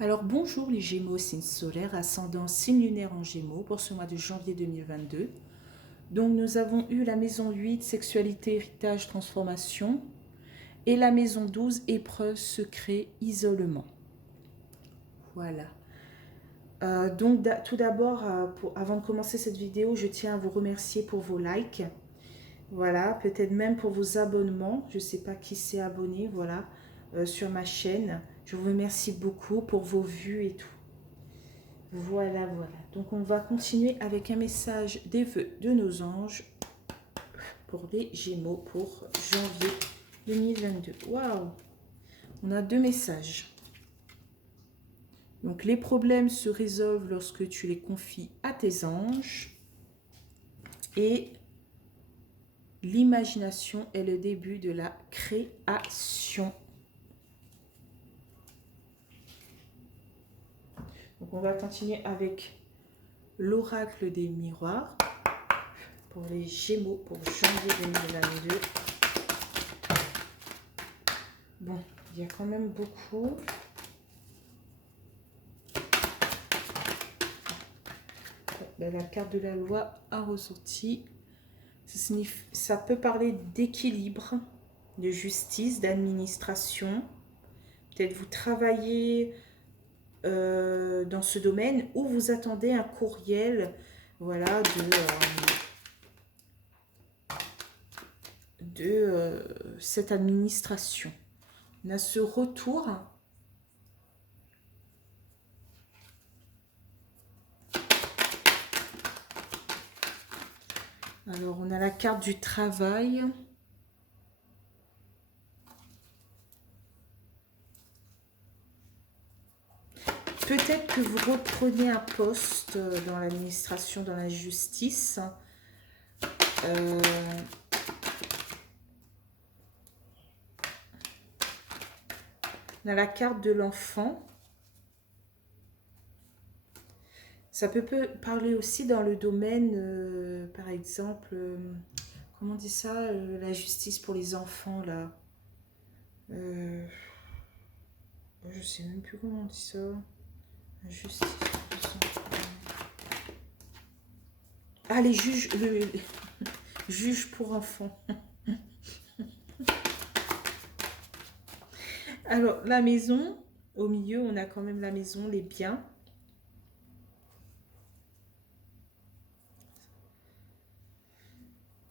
Alors bonjour les Gémeaux, signe solaire, ascendant signe lunaire en Gémeaux pour ce mois de janvier 2022. Donc nous avons eu la maison 8, sexualité, héritage, transformation, et la maison 12, épreuve, secret, isolement. Voilà. Tout d'abord, avant de commencer cette vidéo, je tiens à vous remercier pour vos likes. Voilà, peut-être même pour vos abonnements. Je ne sais pas qui s'est abonné, voilà, sur ma chaîne. Je vous remercie beaucoup pour vos vues et tout. Voilà, voilà. Donc on va continuer avec un message des vœux de nos anges pour les Gémeaux pour janvier 2022. Waouh! On a deux messages. Donc les problèmes se résolvent lorsque tu les confies à tes anges. Et l'imagination est le début de la création. Donc on va continuer avec l'oracle des miroirs pour les Gémeaux pour janvier 2022. Bon, il y a quand même beaucoup. Ben, la carte de la loi a ressorti. Ça peut parler d'équilibre, de justice, d'administration. Peut-être vous travaillez dans ce domaine ou vous attendez un courriel, voilà, de cette administration. On a ce retour. Alors, on a la carte du travail. Peut-être que vous reprenez un poste dans l'administration, dans la justice. On a la carte de l'enfant. Ça peut parler aussi dans le domaine, par exemple, comment on dit ça, la justice pour les enfants, là. Je sais même plus comment on dit ça. La justice pour les enfants. Ah, les juges, juges pour enfants. Alors, la maison, au milieu, on a quand même la maison, les biens.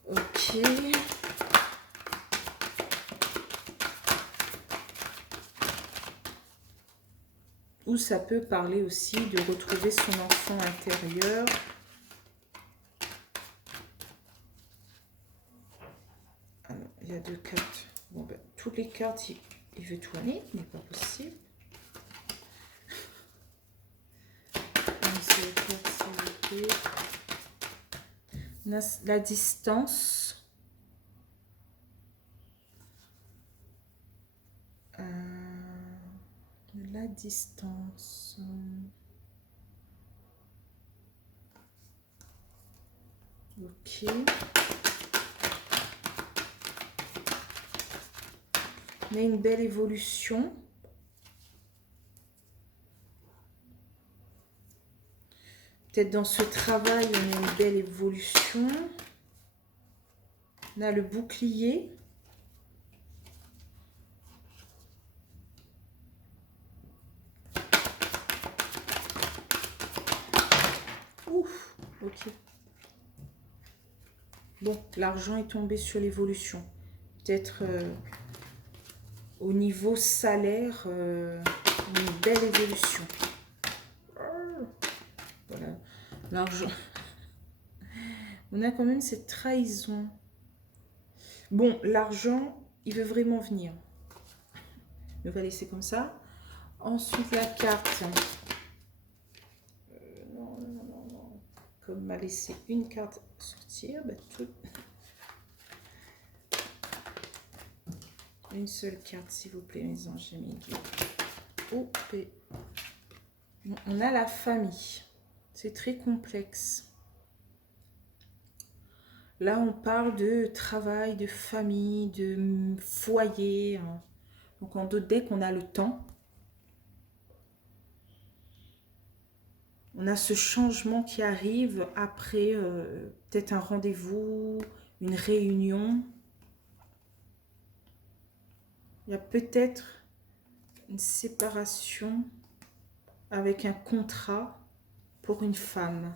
Ok. Ou ça peut parler aussi de retrouver son enfant intérieur. Alors, il y a deux cartes. Bon, ben, toutes les cartes, il veut tout aller, mais pas possible. On a la distance. La distance. Ok. On a une belle évolution. Peut-être dans ce travail, on a une belle évolution. On a le bouclier. Ouf, ok. Bon, l'argent est tombé sur l'évolution. Peut-être au niveau salaire, une belle évolution. Voilà, l'argent. On a quand même cette trahison. Bon, l'argent, il veut vraiment venir. On va laisser comme ça. Ensuite, la carte. Non. Comme m'a laissé une carte sortir, bah, tout... Une seule carte, s'il vous plaît, mes anges et mes guides. OP. On a la famille. C'est très complexe. Là, on parle de travail, de famille, de foyer. Donc, en d'autres decks, on a le temps. On a ce changement qui arrive après peut-être un rendez-vous, une réunion. Il y a peut-être une séparation avec un contrat pour une femme.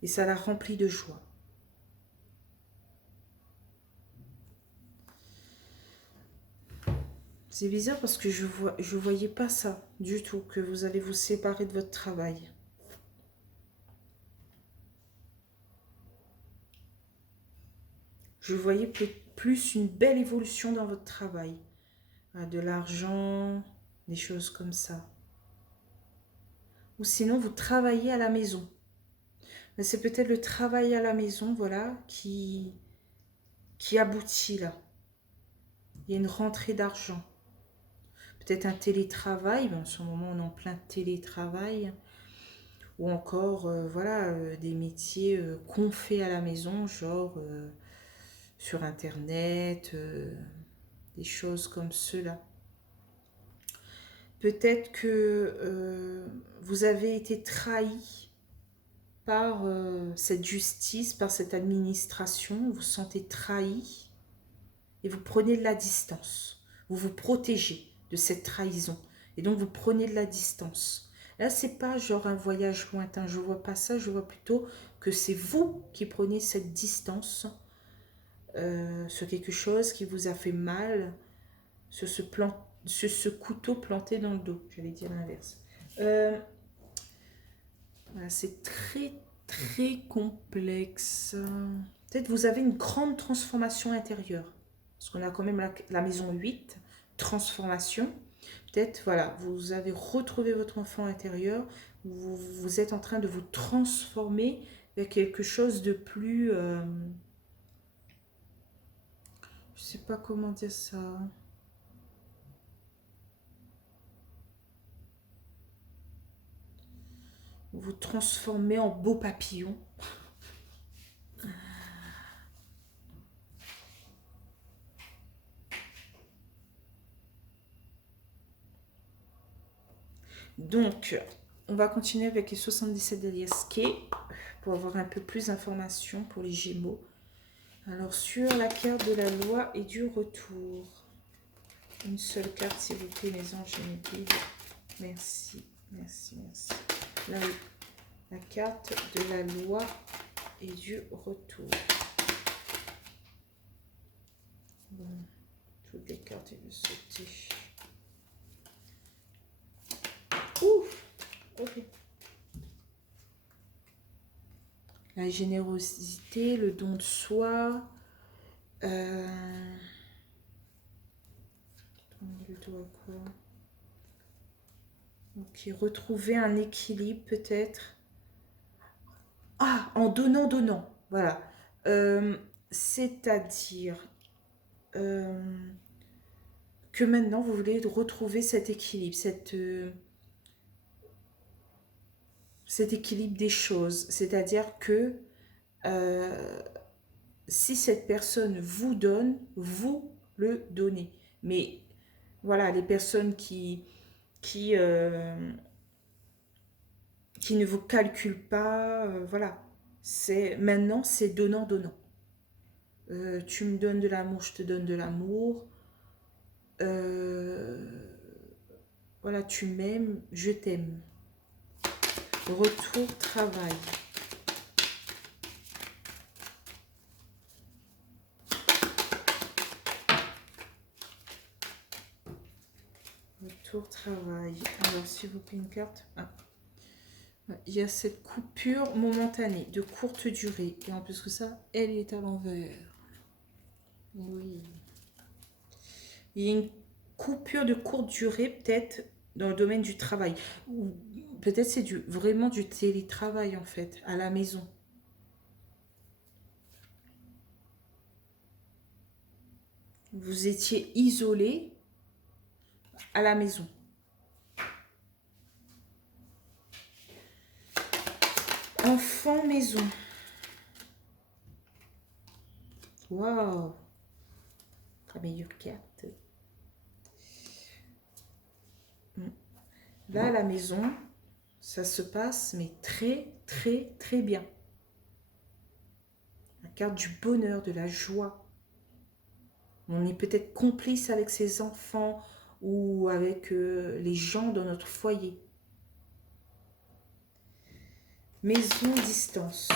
Et ça la remplit de joie. C'est bizarre parce que je voyais pas ça du tout, que vous allez vous séparer de votre travail. Je voyais plus une belle évolution dans votre travail. De l'argent, des choses comme ça. Ou sinon, vous travaillez à la maison. Mais c'est peut-être le travail à la maison, voilà, qui aboutit là. Il y a une rentrée d'argent. Peut-être un télétravail, en ce moment on est en plein télétravail. Ou encore, voilà, des métiers qu'on fait à la maison, genre sur Internet, des choses comme cela. Peut-être que vous avez été trahi par cette justice, par cette administration, vous vous sentez trahi et vous prenez de la distance. Vous vous protégez de cette trahison et donc vous prenez de la distance. Là, c'est pas genre un voyage lointain, je vois pas ça, je vois plutôt que c'est vous qui prenez cette distance sur quelque chose qui vous a fait mal, sur ce couteau planté dans le dos, j'allais dire l'inverse. Voilà, c'est très complexe. Peut-être vous avez une grande transformation intérieure. Parce qu'on a quand même la maison 8, transformation. Peut-être, voilà, vous avez retrouvé votre enfant intérieur. Vous êtes en train de vous transformer vers quelque chose de plus... je sais pas comment dire ça. Vous vous transformez en beau papillon. Donc, on va continuer avec les 77 d'Alias Kay pour avoir un peu plus d'informations pour les Gémeaux. Alors, sur la carte de la loi et du retour, une seule carte, s'il vous plaît, mes anges et mes guides. Merci, merci, merci. La carte de la loi et du retour. Bon, toutes les cartes, il veut sauter. Ouf, ok. La générosité, le don de soi. Le doigt quoi. Ok, retrouver un équilibre peut-être. Ah, en donnant, donnant. Voilà. C'est-à-dire que maintenant vous voulez retrouver cet équilibre, cet équilibre des choses. C'est-à-dire que si cette personne vous donne, vous le donnez. Mais voilà, les personnes qui ne vous calculent pas, voilà. Maintenant, c'est donnant-donnant. Tu me donnes de l'amour, je te donne de l'amour. Voilà, tu m'aimes, je t'aime. Retour travail. Retour travail. Alors, s'il vous plaît, une carte. Ah. Il y a cette coupure momentanée, de courte durée. Et en plus que ça, elle est à l'envers. Oui. Il y a une coupure de courte durée, peut-être, dans le domaine du travail. Ou peut-être c'est vraiment du télétravail, en fait, à la maison. Vous étiez isolé à la maison. Enfant maison. Waouh. La meilleure carte. Là, à la maison, ça se passe, mais très, très, très bien. La carte du bonheur, de la joie. On est peut-être complice avec ses enfants ou avec les gens dans notre foyer. Maison distance.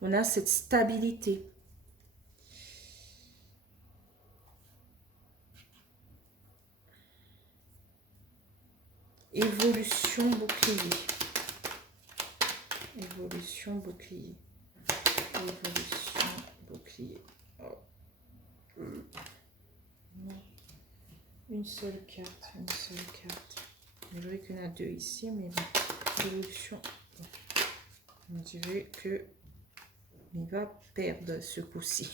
On a cette stabilité. Évolution bouclier. Évolution bouclier. Évolution bouclier. Oh. Non. Une seule carte. Une seule carte. Je dirais qu'il y en a deux ici, mais bon. Évolution. On dirait que il va perdre ce coup-ci.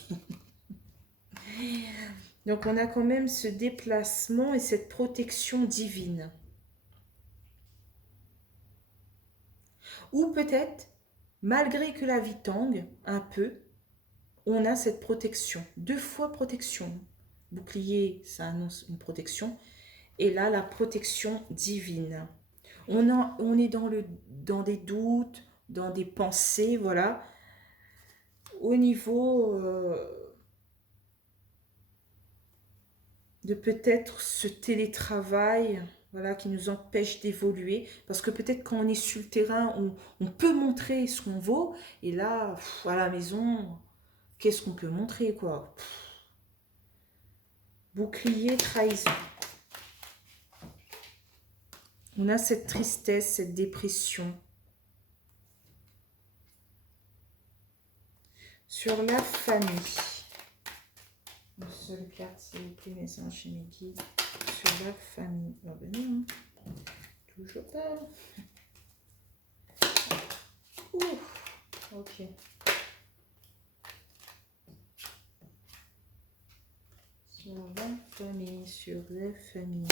Donc on a quand même ce déplacement et cette protection divine. Ou peut-être, malgré que la vie tangue un peu, on a cette protection. 2 fois protection. Bouclier, ça annonce une protection. Et là, la protection divine. On est dans des doutes, dans des pensées, voilà. Au niveau de peut-être ce télétravail, voilà, qui nous empêche d'évoluer. Parce que peut-être quand on est sur le terrain, on peut montrer ce qu'on vaut. Et là, à la maison, qu'est-ce qu'on peut montrer, quoi? Bouclier, trahison. On a cette tristesse, cette dépression. Sur la famille. Une seule carte, s'il vous plaît, mes anges et mes guides. Sur la famille. Oh ben non, toujours pas. Ouh, ok. Sur la famille, sur la famille.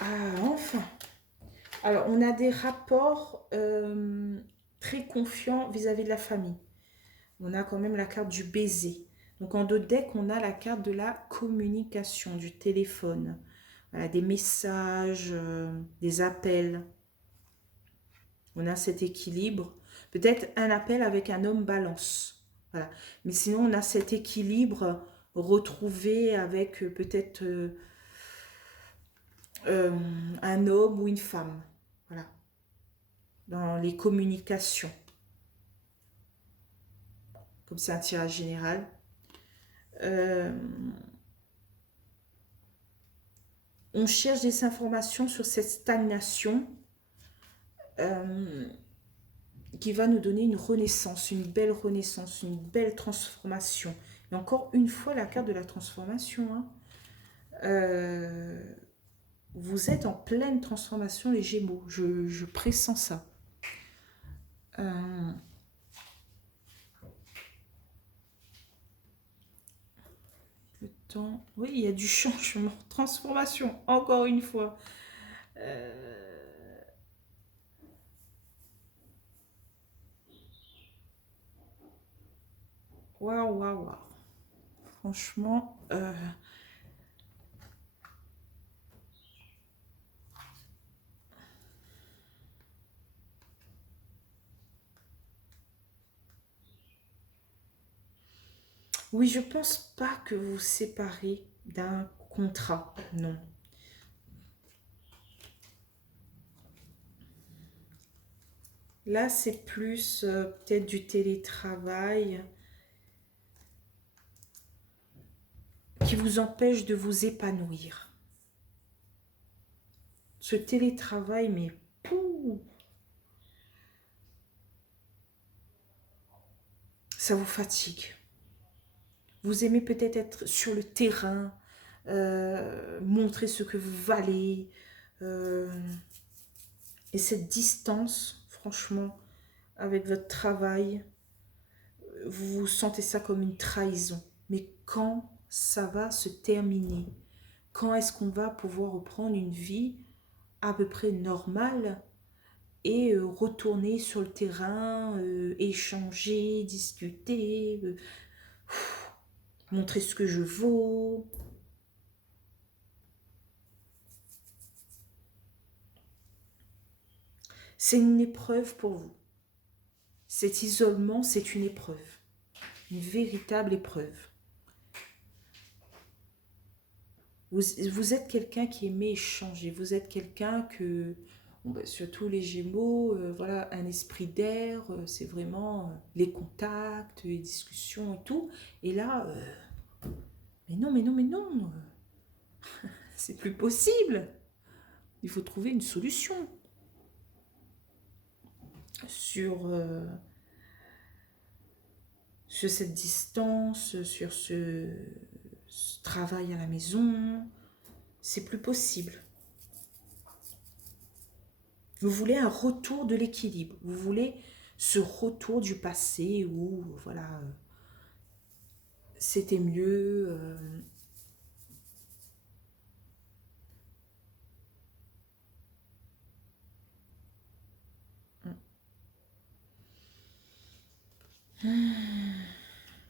Ah, enfin. Alors, on a des rapports très confiants vis-à-vis de la famille. On a quand même la carte du baiser. Donc, en dos de deck, on a la carte de la communication, du téléphone. Voilà, des messages, des appels. On a cet équilibre. Peut-être un appel avec un homme balance. Voilà. Mais sinon, on a cet équilibre retrouvé avec peut-être un homme ou une femme. Voilà. Dans les communications. Comme c'est un tirage général. On cherche des informations sur cette stagnation qui va nous donner une renaissance, une belle transformation. Et encore une fois, la carte de la transformation. Hein. Vous êtes en pleine transformation, les Gémeaux. Je pressens ça. Le temps... Oui, il y a du changement, transformation, encore une fois. Waouh, waouh, waouh. Franchement... Oui, je pense pas que vous vous séparez d'un contrat, non. Là, c'est plus peut-être du télétravail qui vous empêche de vous épanouir. Ce télétravail, mais pouh, ça vous fatigue. Vous aimez peut-être être sur le terrain, montrer ce que vous valez. Et cette distance, franchement, avec votre travail, vous sentez ça comme une trahison. Mais quand ça va se terminer? Quand est-ce qu'on va pouvoir reprendre une vie à peu près normale et retourner sur le terrain, échanger, discuter, montrer ce que je vaux. C'est une épreuve pour vous. Cet isolement, c'est une épreuve. Une véritable épreuve. Vous êtes quelqu'un qui aimait échanger. Vous êtes quelqu'un que, bon, ben, surtout les Gémeaux, voilà, un esprit d'air, c'est vraiment les contacts, les discussions et tout. Et là, mais non, mais non, mais non, c'est plus possible. Il faut trouver une solution sur, sur cette distance, sur ce travail à la maison. C'est plus possible. Vous voulez un retour de l'équilibre. Vous voulez ce retour du passé où, voilà, c'était mieux.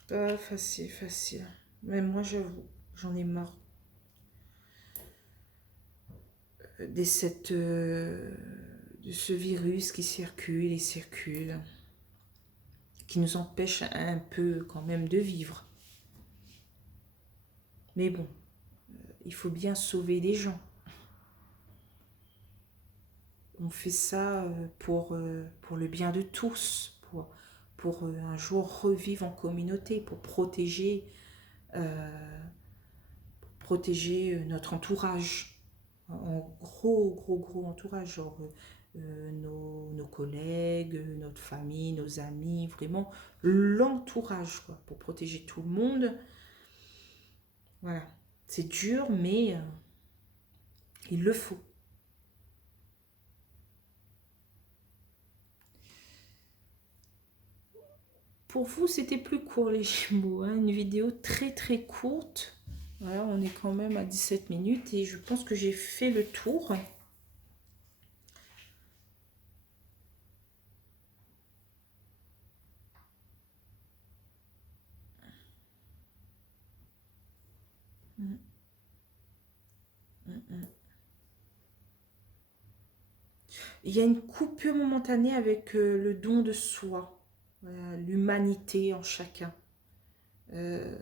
Pas facile, facile. Même moi, j'avoue, j'en ai marre de ce virus qui circule et circule, qui nous empêche un peu quand même de vivre. Mais bon, il faut bien sauver des gens. On fait ça pour le bien de tous, pour un jour revivre en communauté, pour protéger notre entourage, en gros entourage, genre nos collègues, notre famille, nos amis, vraiment l'entourage, quoi, pour protéger tout le monde. Voilà, c'est dur, mais il le faut. Pour vous, c'était plus court les Gémeaux, hein, une vidéo très très courte. Voilà, on est quand même à 17 minutes et je pense que j'ai fait le tour. Mm, mm, mm. Il y a une coupure momentanée avec le don de soi, voilà, l'humanité en chacun. Euh,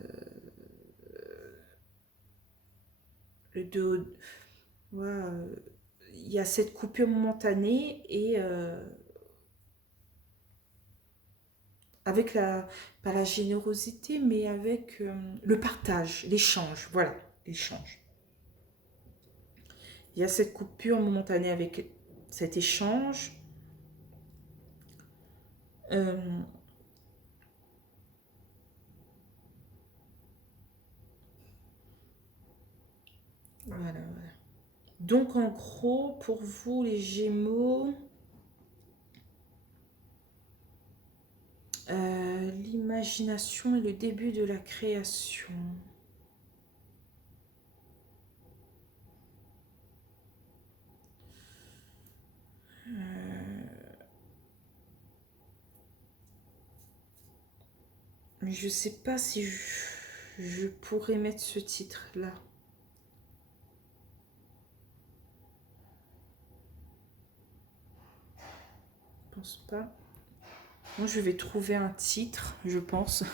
le dos, voilà, il y a cette coupure momentanée et avec pas la générosité, mais avec le partage, l'échange, voilà, l'échange. Il y a cette coupure momentanée avec cet échange. Euh, voilà, voilà. Donc en gros, pour vous les Gémeaux, l'imagination est le début de la création. Mais je sais pas si je pourrais mettre ce titre-là. Je pense pas. Moi, je vais trouver un titre, je pense.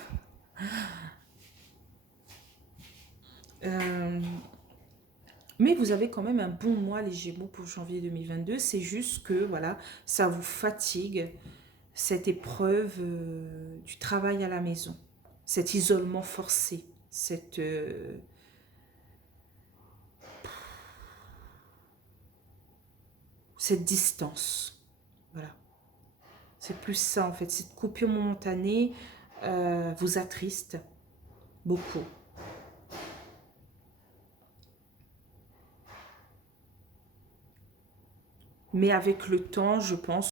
Mais vous avez quand même un bon mois, les Gémeaux, pour janvier 2022. C'est juste que, voilà, ça vous fatigue, cette épreuve du travail à la maison, cet isolement forcé, cette distance. Voilà. C'est plus ça, en fait. Cette coupure momentanée vous attriste beaucoup. Mais avec le temps, je pense